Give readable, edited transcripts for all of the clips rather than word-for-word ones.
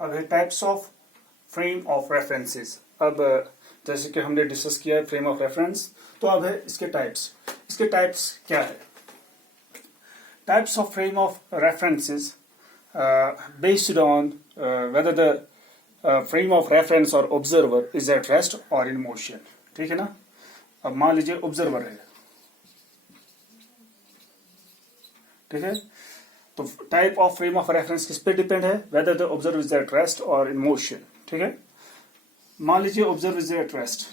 अब है types of frame of references. अब जैसे कि हमने डिस्कस किया है फ्रेम ऑफ रेफरेंस, तो अब है इसके टाइप्स। इसके टाइप्स क्या है? Types of frame of references based on whether the frame of reference or observer is at rest or in motion। ठीक है ना? अब मान लीजिए ऑब्जर्वर है, ठीक है, तो type of frame of reference किस पे डिपेंड है? Whether the observer is at rest और इन मोशन। ठीक है, मान लीजिए observer is at rest.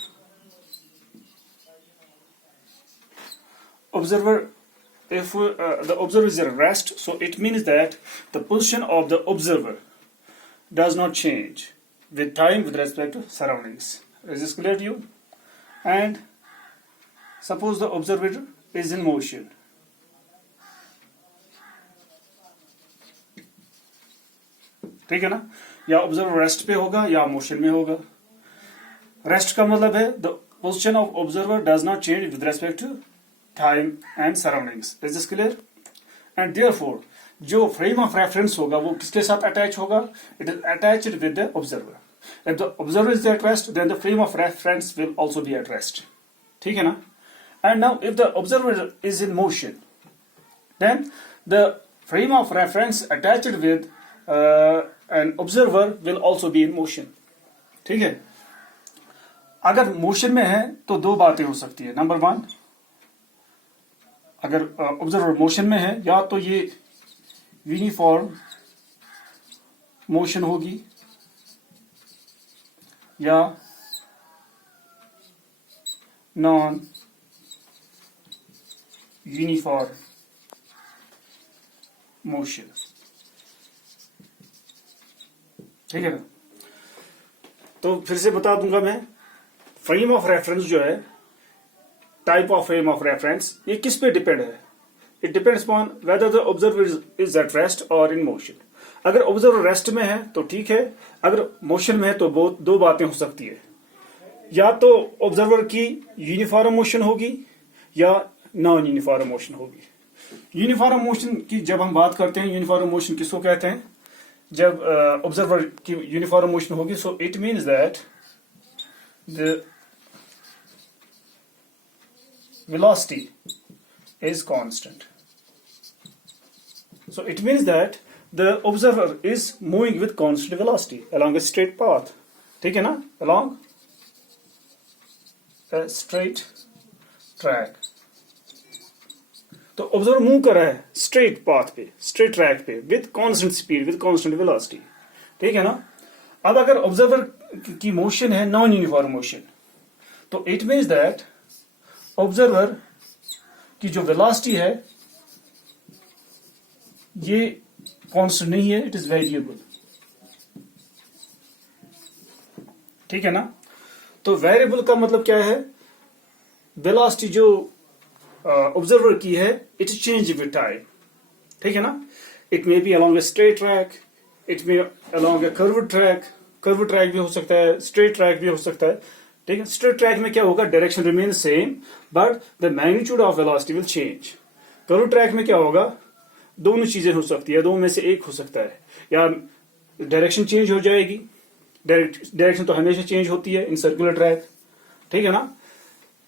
Observer, if the observer is at rest, so it means that the position of the observer does not change with time with respect to surroundings. Is this clear to you? And suppose the observer is in motion. ठीक है ना? या observer rest पे होगा या मोशन में होगा। रेस्ट का मतलब है the position of observer does not change with respect to time and surroundings. Is this clear? And therefore जो फ्रेम ऑफ रेफरेंस होगा वो किसके साथ अटैच होगा? It is attached with the observer. If the observer is at rest then the frame of reference will also be at rest. ठीक है ना? And now if the observer is in motion then the frame of reference attached with an observer will also be in motion. ठीक है, अगर मोशन में है तो दो बातें हो सकती है। नंबर वन, अगर ऑब्जर्वर मोशन में है या तो ये यूनिफॉर्म मोशन होगी या नॉन यूनिफॉर्म मोशन। ठीक है ना? तो फिर से बता दूंगा मैं, फ्रेम ऑफ रेफरेंस जो है, type of frame of reference, ये किस पे डिपेंड है? It depends upon whether the observer is at rest और इन मोशन। अगर ऑब्जर्वर रेस्ट में है तो ठीक है, अगर मोशन में है तो दो बातें हो सकती है। या तो ऑब्जर्वर की यूनिफॉर्म मोशन होगी या नॉन यूनिफॉर्म मोशन होगी। यूनिफॉर्म मोशन की जब हम बात करते हैं, यूनिफॉर्म मोशन किसको कहते हैं? जब ऑब्जर्वर की यूनिफॉर्म मोशन होगी, so it means that the velocity is constant. So it means that the observer is moving with constant velocity along a straight path. ठीक है ना? Along a straight track. तो ऑब्जर्वर मूव कर रहा है straight path पे, straight track पे, with constant speed, with constant velocity. ठीक है ना? अब अगर ऑब्जर्वर की मोशन है नॉन यूनिफॉर्म मोशन, तो इट मीन्स दैट ऑब्जर्वर की जो वेलोसिटी है ये कांस्टेंट नहीं है, इट इज वेरिएबल। ठीक है ना? तो वेरिएबल का मतलब क्या है? वेलोसिटी जो ऑब्जर्वर की है इट चेंज विद टाइम। ठीक है ना? It may be along a straight track, it may along A curved track, curved track भी हो सकता है, स्ट्रेट ट्रैक भी हो सकता है। ठीक है? स्ट्रेट ट्रैक में क्या होगा? Direction remain same but the magnitude of velocity will change. Curved track में क्या होगा? दोनों चीजें हो सकती है, दोनों में से एक हो सकता है। या डायरेक्शन चेंज हो जाएगी, डायरेक्शन तो हमेशा चेंज होती है इन सर्कुलर ट्रैक। ठीक है ना?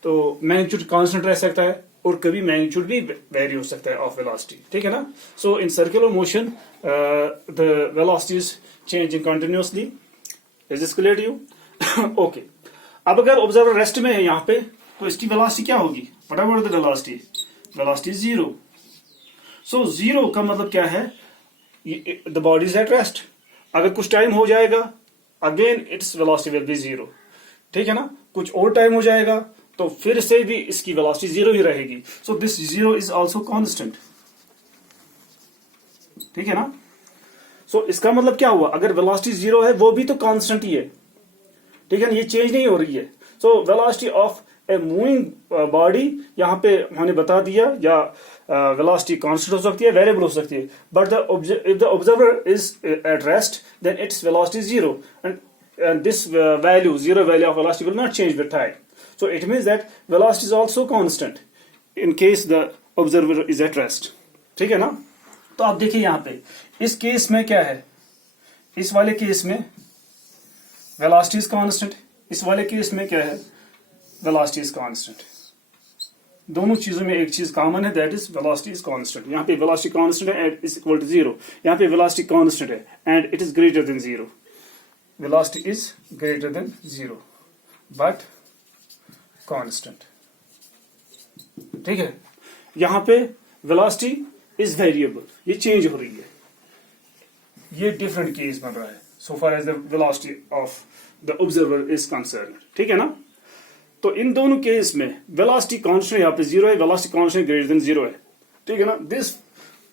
तो मैग्नीट्यूड कांस्टेंट रह सकता है और कभी मैग्नीट्यूड भी वेरी हो सकता है ऑफ वेलोसिटी। ठीक है ना? So in circular motion the velocity is changing continuously. Is this clear to you? Okay, अब अगर ऑब्जर्वर रेस्ट में है यहाँ पे, तो इसकी वेलोसिटी क्या होगी? What about the velocity? Velocity zero. So zero का मतलब क्या है? The body is at rest. अगर कुछ टाइम हो जाएगा again its velocity will be zero. ठीक है ना? कुछ और टाइम हो जाएगा तो फिर से भी इसकी वेलोसिटी जीरो ही रहेगी। So this zero is also constant. ठीक है ना? सो इसका मतलब क्या हुआ? अगर वेलोसिटी जीरो है वो भी तो कांस्टेंट ही है। ठीक है ना? ये चेंज नहीं हो रही है। So velocity of a moving body यहां पे हमने बता दिया, या वेलोसिटी कांस्टेंट हो सकती है, वेरिएबल हो सकती है, but if the observer is at rest then its velocity zero and this zero value of velocity will not change with time. So it means that velocity is also constant in case the observer is at rest. ठीक है ना? तो आप देखिए यहाँ पे इस केस में क्या है? इस वाले केस में वेलोसिटी इज कांस्टेंट, इस वाले केस में क्या है, वेलोसिटी इज कांस्टेंट। दोनों चीजों में एक चीज कॉमन है, that is velocity is constant. यहाँ पे वेलोसिटी कांस्टेंट है एंड इज इक्वल टू 0, यहाँ पे वेलोसिटी कांस्टेंट है and it is greater than 0। Velocity is greater than 0 but constant. ठीक है, यहाँ पे वेलोसिटी इज वेरिएबल, ये चेंज हो रही है, ये डिफरेंट केस बन रहा है so far as the velocity of the observer is concern. ठीक है ना, तो इन दोनों केस में वेलोसिटी कांस्टेंट यहाँ पे 0 है, वेलोसिटी कांस्टेंट ग्रेटर देन 0 है। ठीक है ना, दिस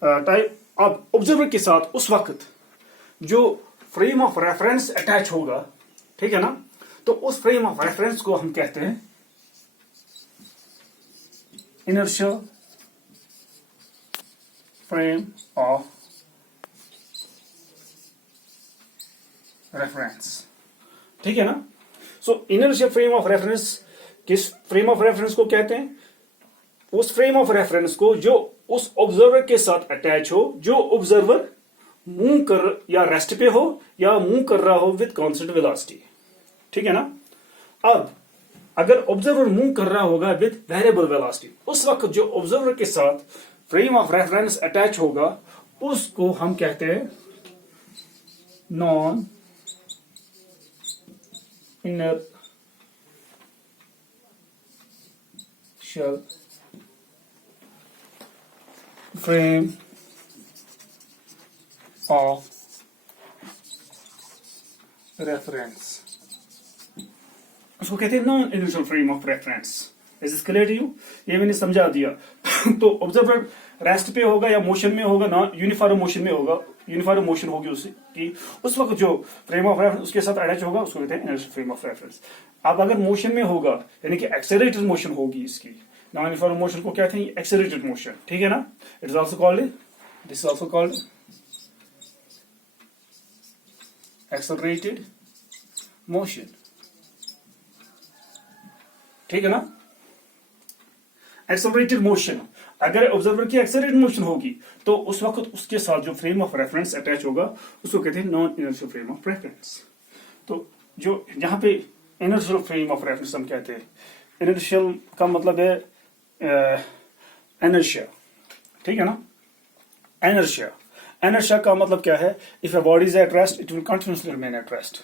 टाइप अब ऑब्जर्वर के साथ उस वक्त जो फ्रेम ऑफ रेफरेंस अटैच होगा, ठीक है ना, तो उस फ्रेम ऑफ रेफरेंस को हम कहते हैं इनर्शियल फ्रेम ऑफ रेफरेंस। ठीक है ना, सो इनर्शियल फ्रेम ऑफ रेफरेंस, किस फ्रेम ऑफ रेफरेंस को कहते हैं, उस फ्रेम ऑफ रेफरेंस को जो उस ऑब्जर्वर के साथ अटैच हो, जो ऑब्जर्वर मूव कर या रेस्ट पे हो या मूव कर रहा हो विद कांस्टेंट वेलोसिटी। ठीक है ना, अब अगर ऑब्जर्वर मूव कर रहा होगा विद वेरिएबल वेलोसिटी, उस वक्त जो ऑब्जर्वर के साथ फ्रेम ऑफ रेफरेंस अटैच होगा उसको हम कहते हैं non inertial frame of reference, उसको कहते हैं non inertial frame of reference. Is this clear to you? ये मैंने समझा दिया। तो ऑब्जर्वर रेस्ट पे होगा या मोशन में होगा, नॉन यूनिफॉर्म मोशन में होगा, यूनिफॉर्म मोशन होगी उसकी, उस वक्त जो फ्रेम ऑफ रेफरेंस उसके साथ अटैच होगा उसको कहते हैं इनर्शियल फ्रेम ऑफ रेफरेंस। अब अगर मोशन में होगा यानी कि एक्सेलरेटेड मोशन होगी इसकी, नॉन यूनिफॉर्म मोशन को कहते हैं एक्सेलरेटेड मोशन। ठीक है ना, it is also called, this is also called accelerated motion. ठीक है ना, एक्सेलरेटेड मोशन, अगर ऑब्जर्वर की एक्सेलरेटेड मोशन होगी तो उस वक्त उसके साथ जो फ्रेम ऑफ रेफरेंस अटैच होगा उसको कहते हैं non inertial frame of reference. तो जो यहाँ पे इनर्शियल फ्रेम ऑफ रेफरेंस हम कहते हैं, इनर्शियल का मतलब है इनर्शिया। ठीक है ना, इनर्शिया, इनर्शिया का मतलब क्या है, if a body is at rest it will continuously remain at rest.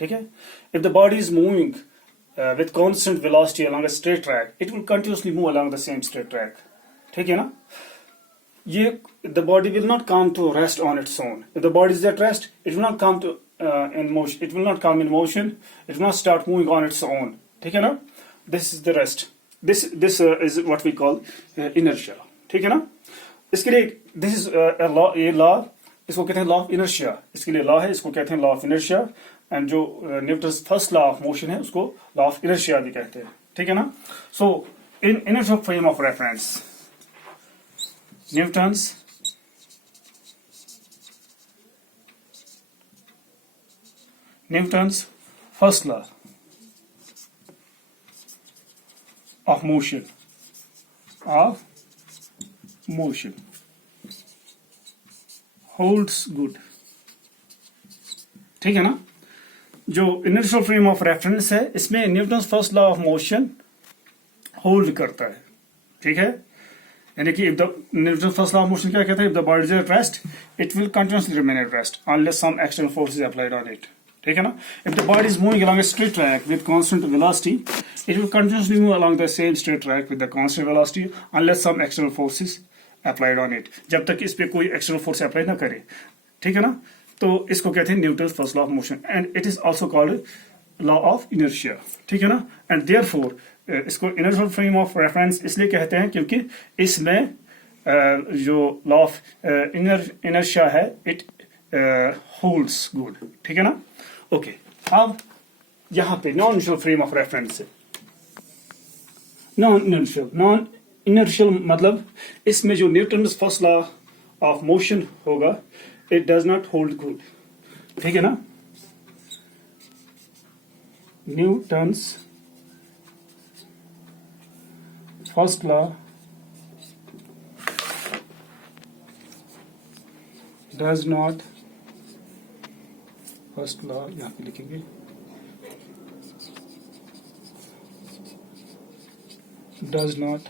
ठीक है, if the body is moving with constant velocity along a straight track, it will continuously move along the same straight track. ठीक है ना, ये the body will not come to rest on its own. If the body is at rest, it will not come to in motion. It will not come in motion. It will not start moving on its own. ठीक है ना, this is the rest. This is what we call inertia. ठीक है ना, इसके लिए this is a law, ये law इसको कहते हैं लॉ ऑफ इनर्शिया, इसके लिए लॉ है, इसको कहते हैं लॉ ऑफ इनर्शिया। एंड जो Newton's first law of motion है उसको लॉ ऑफ इनर्शिया भी कहते हैं। ठीक है ना, so in inertial frame of reference Newton's first law of motion holds good. ठीक है ना, जो इनर्शियल फ्रेम ऑफ रेफरेंस है इसमें Newton's first law of motion hold करता है। ठीक है, यानी कि Newton's first law of motion क्या कहता है, if the body is at rest it will continuously remain at rest unless some external force is applied on it. ठीक है ना, if the body is moving along a straight track with constant velocity it will continuously move along the same straight track with the constant velocity unless some external force is applied on it, जब तक इस पे कोई external force apply ना करे। ठीक है ना, तो इसको कहते हैं Newton's first law of motion and it is also called law of inertia. ठीक है ना, एंड देयरफॉर इसको इनर्शियल फ्रेम ऑफ रेफरेंस इसलिए कहते हैं क्योंकि इसमें जो लॉ ऑफ इनर्शिया है इट होल्ड्स गुड। ठीक है ना, ओके। अब यहां पे non inertial frame of reference से नॉन इनर्शियल मतलब इसमें जो Newton's first law of motion होगा it does not hold good. ठीक है ना, Newton's first law does not first law यहाँ पे लिखेंगे, does not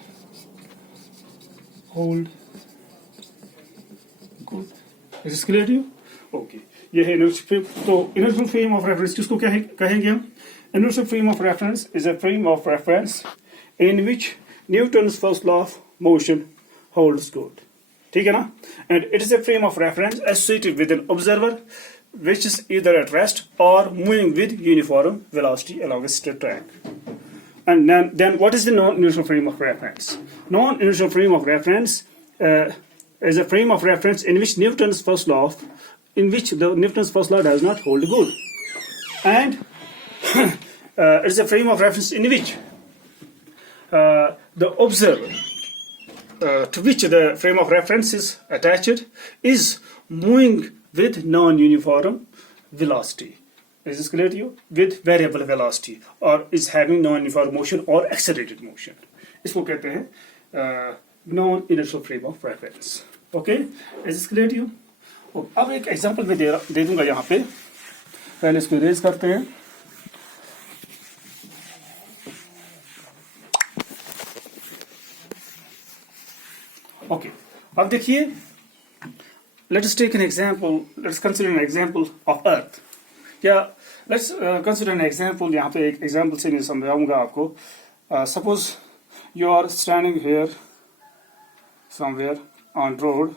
hold good. Is this clear to you? Okay, ये है इनर्शियल फ्रेम। तो इनर्शियल फ्रेम ऑफ रेफरेंस किसको क्या कहेंगे हम? Inertial frame of reference is a frame of reference in which Newton's first law of motion holds good. ठीक है ना? And it is a frame of reference associated with an observer which is either at rest or moving with uniform velocity along a straight track. And then what is the non-inertial frame of reference? Non-inertial frame of reference is a frame of reference in which Newton's first law does not hold good. And it is a frame of reference in which the observer to which the frame of reference is attached is moving with non-uniform velocity. Is this clear to you? With variable velocity, or is having non-uniform motion or accelerated motion. इसको कहते हैं non-inertial frame of reference. Okay? Is this clear to you? अब एक एग्जांपल में दे दूंगा यहाँ पे, पहले इसको इरेज करते हैं। Okay, अब देखिए, let us take an example. Let's consider an example of Earth. Yeah, let's consider an example. यहाँ पे एक example से मैं समझाऊंगा आपको. Suppose you are standing here somewhere on road.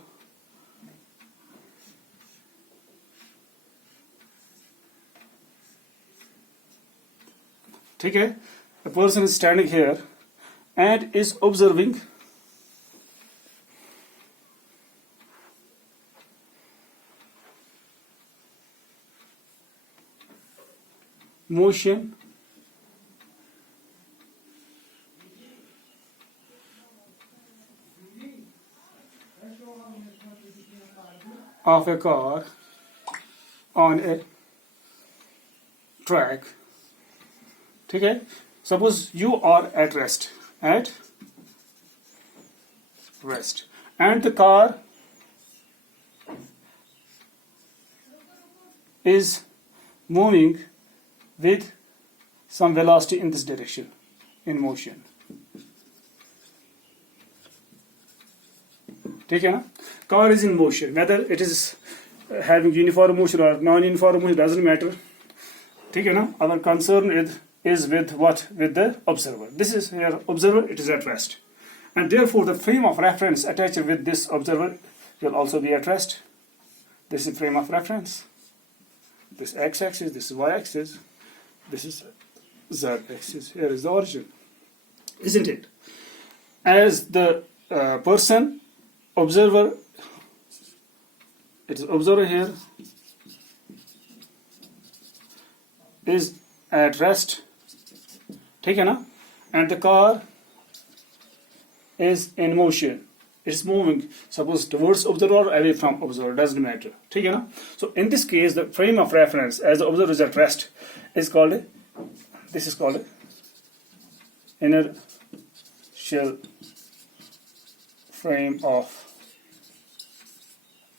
ठीक है? A person is standing here and is observing motion of a car on a track. ठीक है? Suppose you are at rest, and the car is moving with some velocity in this direction, in motion. ठीक है ना? Car is in motion, whether it is having uniform motion or non-uniform motion doesn't matter. ठीक है ना? Our concern is with what? With the observer. This is here observer, it is at rest. And therefore the frame of reference attached with this observer will also be at rest. This is frame of reference. This x-axis, this is y-axis, this is z-axis. Here is the origin, isn't it? As the person, observer, it is observer here, is at rest. ठीक है ना? And the car is in motion. It's moving, suppose towards observer or away from observer, doesn't matter. ठीक है ना? So in this case, the frame of reference as the observer is at rest is called this is called inertial frame of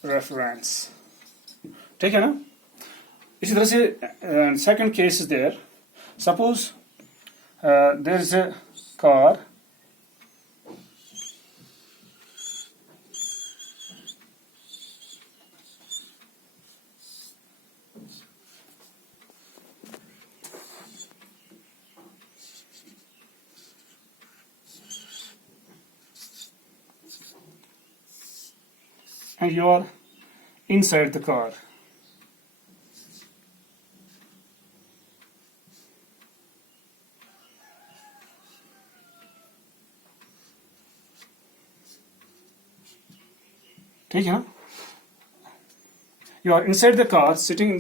reference. ठीक है ना? इसी तरह से second case is there. Suppose there is a car and you are inside the car. ठीक है ना? You are inside the car, sitting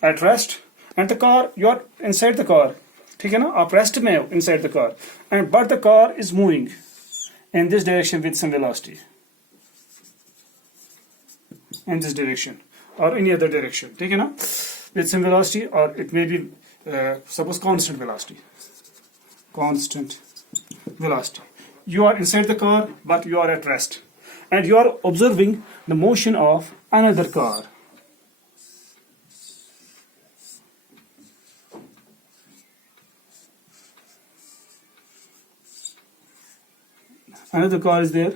at rest, and the car, you are inside the car. ठीक है ना? आप rest में हो inside the car, and but the car is moving in this direction with some velocity. In this direction or any other direction. ठीक है ना? With some velocity, or it may be suppose constant velocity. Constant velocity. You are inside the car, but you are at rest. And you are observing the motion of another car. another car is there.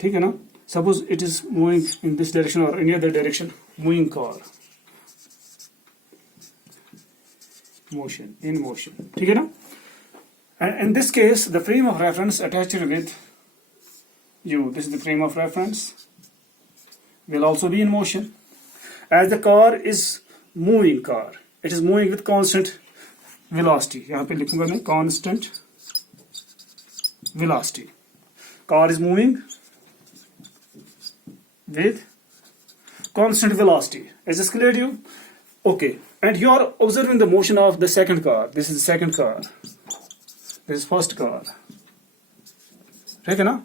ठीक है ना? Suppose it is moving in this direction or any other direction, moving car, motion, in motion. ठीक है ना? And in this case, the frame of reference attached with you, this is the frame of reference, will also be in motion. As the car is moving car, it is moving with constant velocity. यहाँ पे लिखूंगा मैं constant velocity. Car is moving with constant velocity. Is this clear to you? Okay. And you are observing the motion of the second car. This is the second car. This is first car. ठीक है ना?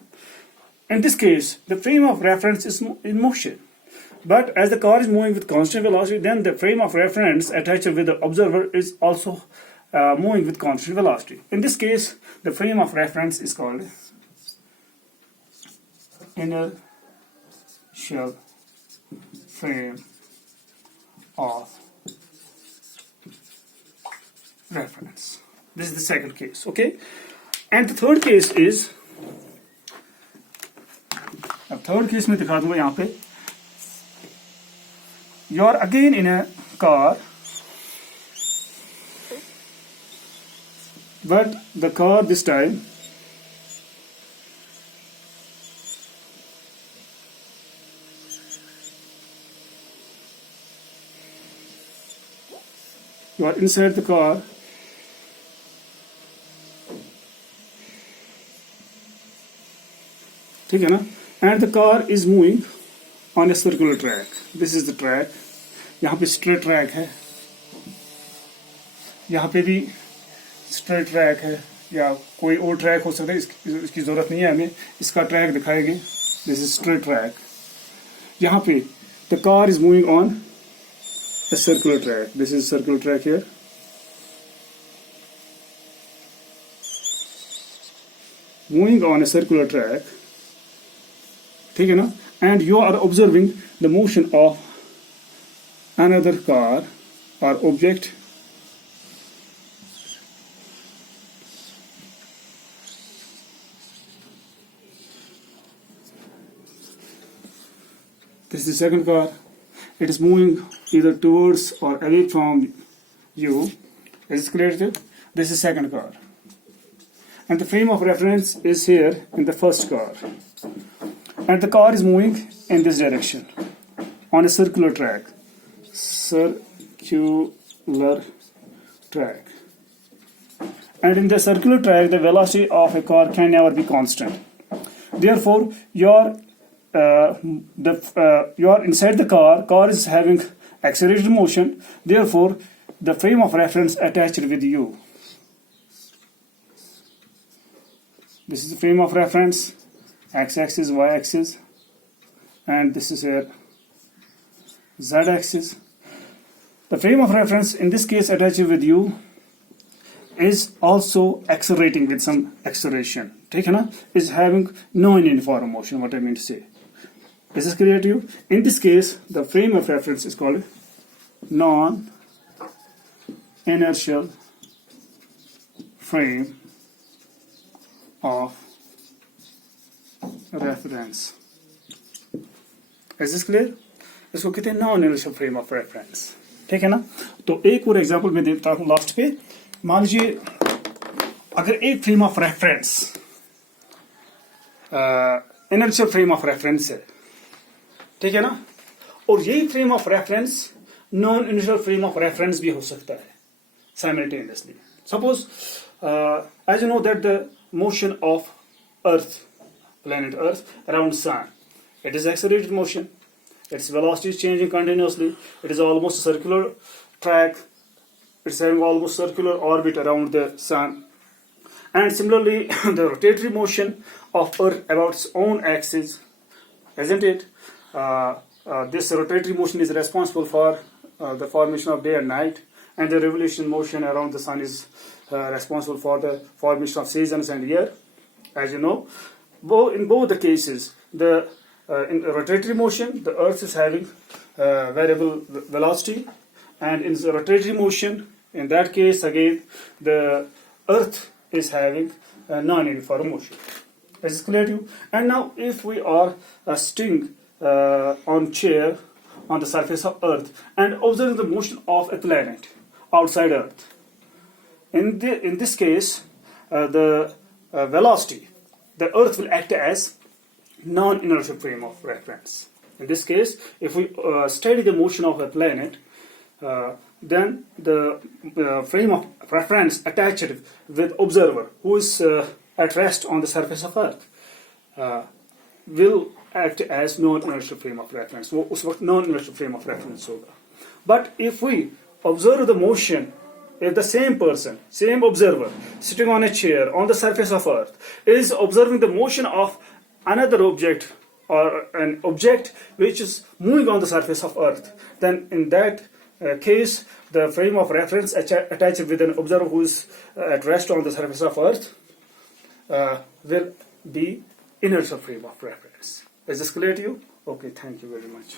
In this case, the frame of reference is in motion. But as the car is moving with constant velocity, then the frame of reference attached with the observer is also moving with constant velocity. In this case, the frame of reference is called inertial frame of reference. This is the second case, okay? And the third case is, अब third case में दिखा दूंगा यहाँ पे. You are again in a car, but the car this time you are inside the car, ठीक है ना? And the car is moving on a circular track. This is the track. यहाँ पे straight track है, यहाँ पे भी straight track है, या कोई और track हो सकता है, इसकी ज़रूरत नहीं है हमें, इसका track दिखाएंगे. This is straight track. यहाँ पे the car is moving on a circular track. This is circular track here. Moving on a circular track. ठीक है ना? And you are observing the motion of another car or object this is the second car. It is moving either towards or away from you. Is this clear to you? This is second car. And the frame of reference is here in the first car. And the car is moving in this direction on a circular track. Circular track. And in the circular track, the velocity of a car can never be constant. Therefore, you are inside the car. Car is having accelerated motion. Therefore, the frame of reference attached with you. This is the frame of reference. X-axis, Y-axis, and this is a Z-axis. The frame of reference in this case attached with you is also accelerating with some acceleration. ठीक है ना? Is having non-uniform motion. What I mean to say. Is this clear to you? In this case, the frame of reference is called non-inertial frame of reference. Is this clear? इसको कहते हैं non inertial frame of reference. ठीक है ना? तो एक और एग्जांपल मैं देता हूं लास्ट पे. मान लीजिए अगर एक frame of reference inertial frame of reference है, ठीक है ना, और यही frame of reference non inertial frame of reference भी हो सकता है simultaneously. Suppose as you know that the motion of Earth, planet Earth around Sun, it is accelerated motion. Its velocity is changing continuously. It is almost a circular track. It's having almost circular orbit around the Sun. And similarly, the rotatory motion of Earth about its own axis, isn't it? This rotatory motion is responsible for the formation of day and night, and the revolution motion around the Sun is responsible for the formation of seasons and year. As you know, in both the cases, in rotatory motion, the Earth is having variable velocity, and in the rotatory motion, in that case again, the Earth is having non-uniform motion. Is this clear to you? And now if we are sitting on chair on the surface of Earth and observing the motion of a planet outside Earth, in this case the velocity, the Earth will act as non-inertial frame of reference. In this case, if we study the motion of a planet, then the frame of reference attached with observer who is at rest on the surface of Earth will act as non-inertial frame of reference. वो उस वक्त non-inertial frame of reference होगा. But if we observe the motion, if the same person, same observer, sitting on a chair on the surface of Earth, is observing the motion of another object or an object which is moving on the surface of Earth, then in that case, the frame of reference attached with an observer who is at rest on the surface of Earth will be inertial frame of reference. Is this clear to you? Okay, thank you very much.